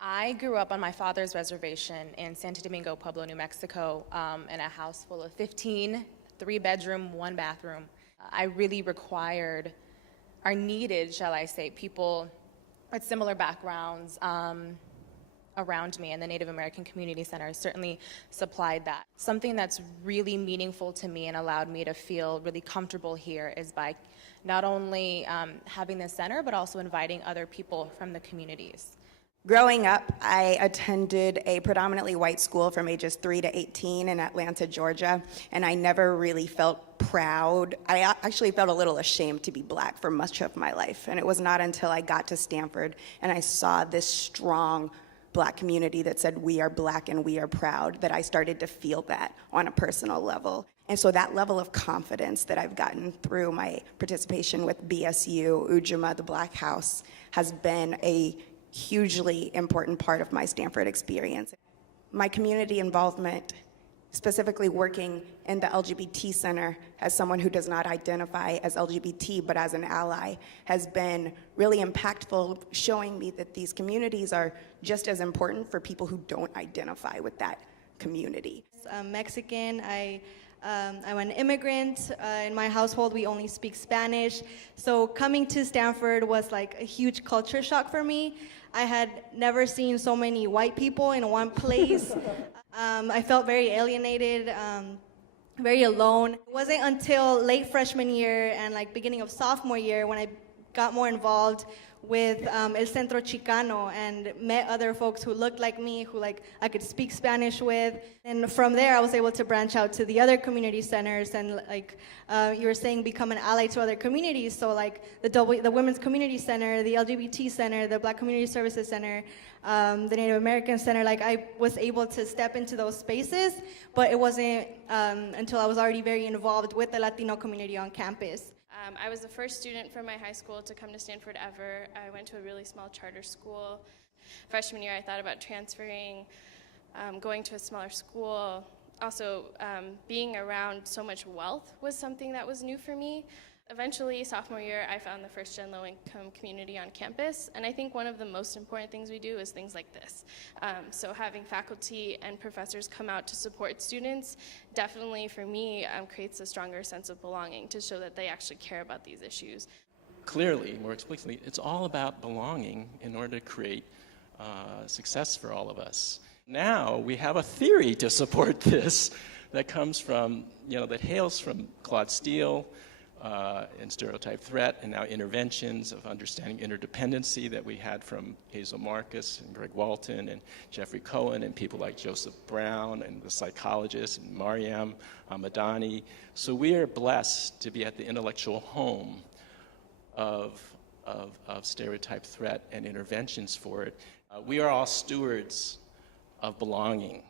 I grew up on my father's reservation in Santo Domingo, Pueblo, New Mexico, in a house full of 15, 3-bedroom, 1-bathroom. I really required, or needed, shall I say, people with similar backgrounds around me, and the Native American Community Center certainly supplied that. Something that's really meaningful to me and allowed me to feel really comfortable here is by not only having this center, but also inviting other people from the communities. Growing up, I attended a predominantly white school from ages 3 to 18 in Atlanta, Georgia, and I never really felt proud. I actually felt a little ashamed to be Black for much of my life, and it was not until I got to Stanford and I saw this strong Black community that said, we are Black and we are proud, that I started to feel that on a personal level. And so that level of confidence that I've gotten through my participation with BSU, Ujamaa, the Black House, has been a hugely important part of my Stanford experience. My community involvement, specifically working in the LGBT Center as someone who does not identify as LGBT but as an ally, has been really impactful, showing me that these communities are just as important for people who don't identify with that community. I'm Mexican. I'm an immigrant. In my household, we only speak Spanish. So coming to Stanford was like a huge culture shock for me. I had never seen so many white people in one place. I felt very alienated, very alone. It wasn't until late freshman year and like beginning of sophomore year when I got more involved with El Centro Chicano and met other folks who looked like me, who like I could speak Spanish with. And from there, I was able to branch out to the other community centers and like you were saying, become an ally to other communities. So like the Women's Community Center, the LGBT Center, the Black Community Services Center, the Native American Center, like I was able to step into those spaces, but it wasn't until I was already very involved with the Latino community on campus. I was the first student from my high school to come to Stanford ever. I went to a really small charter school. Freshman year, I thought about transferring, going to a smaller school. Also, being around so much wealth was something that was new for me. Eventually, sophomore year, I found the first-gen low-income community on campus, and I think one of the most important things we do is things like this. So having faculty and professors come out to support students definitely, for me, creates a stronger sense of belonging to show that they actually care about these issues. Clearly, more explicitly, it's all about belonging in order to create success for all of us. Now we have a theory to support this that comes from, that hails from Claude Steele, and stereotype threat, and now interventions of understanding interdependency that we had from Hazel Marcus and Greg Walton and Jeffrey Cohen and people like Joseph Brown and the psychologists and Mariam Hamadani. So we are blessed to be at the intellectual home of stereotype threat and interventions for it. We are all stewards of belonging.